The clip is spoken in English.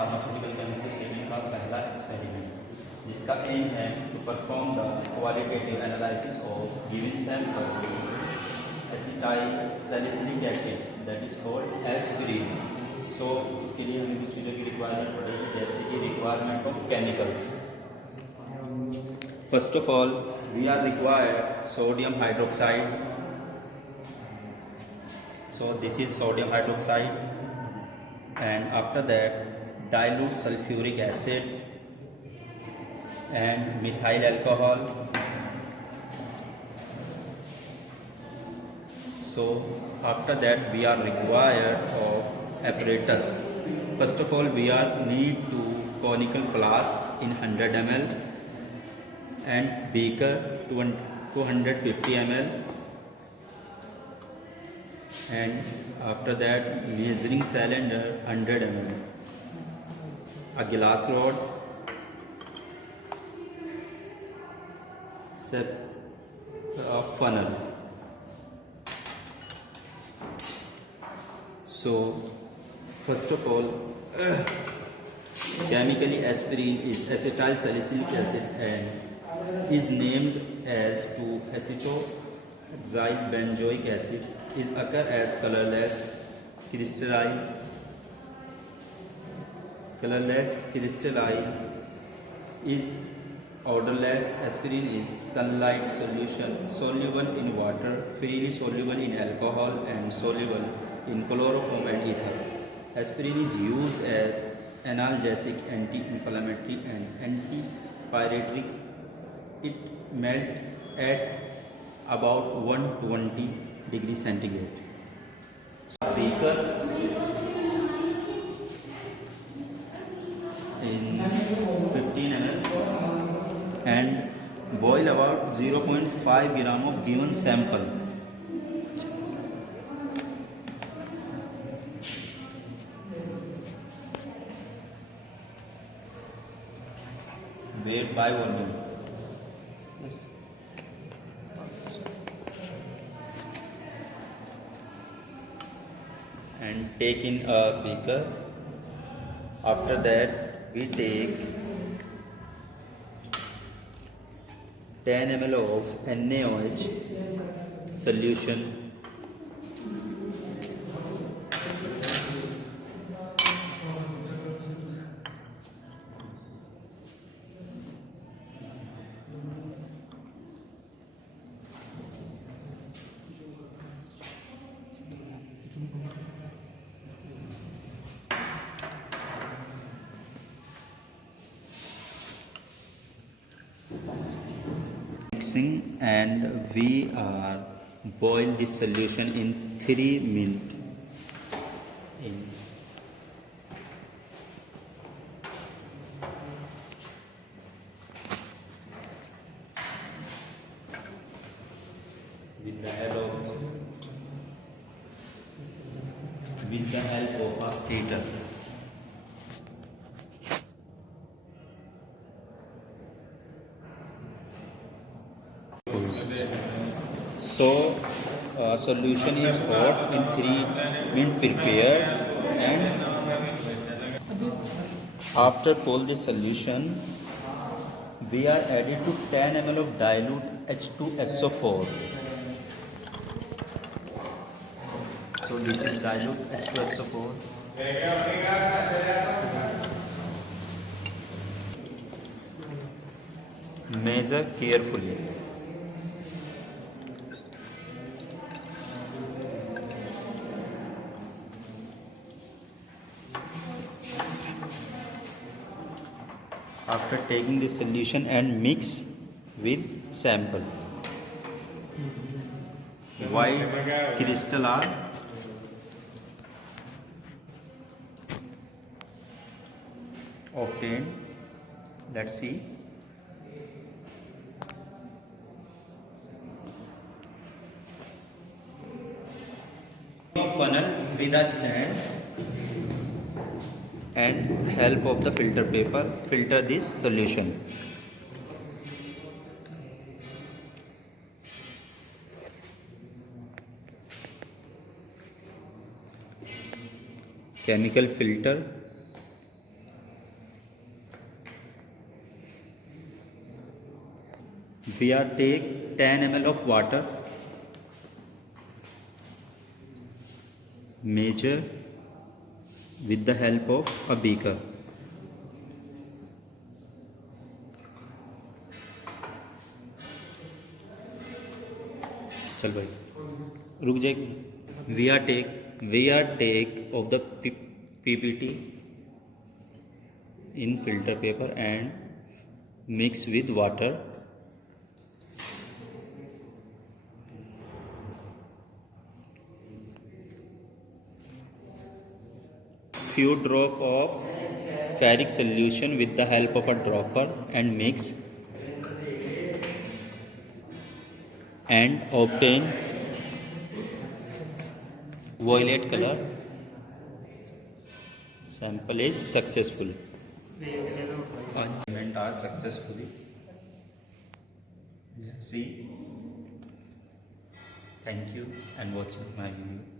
Pharmaceutical chemistry श्रेणी का पहला एक्सपेरिमेंट, जिसका एम है to perform the qualitative analysis of given sample acetyl salicylic acid that is called aspirin. So इसके लिए हमें कुछ चीज़ों की रिक्वायरमेंट पड़ेगी, जैसे कि requirement of chemicals. First of all we are required sodium hydroxide. So this is sodium hydroxide, and after that dilute sulfuric acid and methyl alcohol. So after that we are required of apparatus. First of all we are need to conical flask in 100 ml and beaker 250 ml, and after that measuring cylinder 100 ml, a glass rod, a funnel. So first of all chemically aspirin is acetyl salicylic acid and is named as 2-acetoxyl benzoic acid, is occur as colorless crystalline, is odorless. Aspirin is sunlight solution, soluble in water, freely soluble in alcohol, and soluble in chloroform and ether. Aspirin is used as analgesic, anti-inflammatory, and antipyretic. It melts at about 120 degrees centigrade. Beaker in 15 ml and boil about 0.5 gram of given sample. Weight by volume. And take in a beaker. After that we take 10 ml of NaOH solution. And we are boil this solution in 3 minutes. With the help of a heater. So solution is hot in 3 minutes prepared, and after cool this solution we are added to 10 ml of dilute H2SO4. So this is dilute H2SO4. Measure carefully. After taking the solution and mix with sample, white crystal are obtained. Let's see. Funnel with a stand and help of the filter paper filter this solution. Chemical filter We are take 10 ml of water, measure with the help of a beaker. चल भाई रुक जाए. We are take of the PPT in filter paper and mix with water. Few drop of ferric solution with the help of a dropper and mix and obtain violet color. Sample is successful. Experiment are successfully. See. Thank you and watching my video.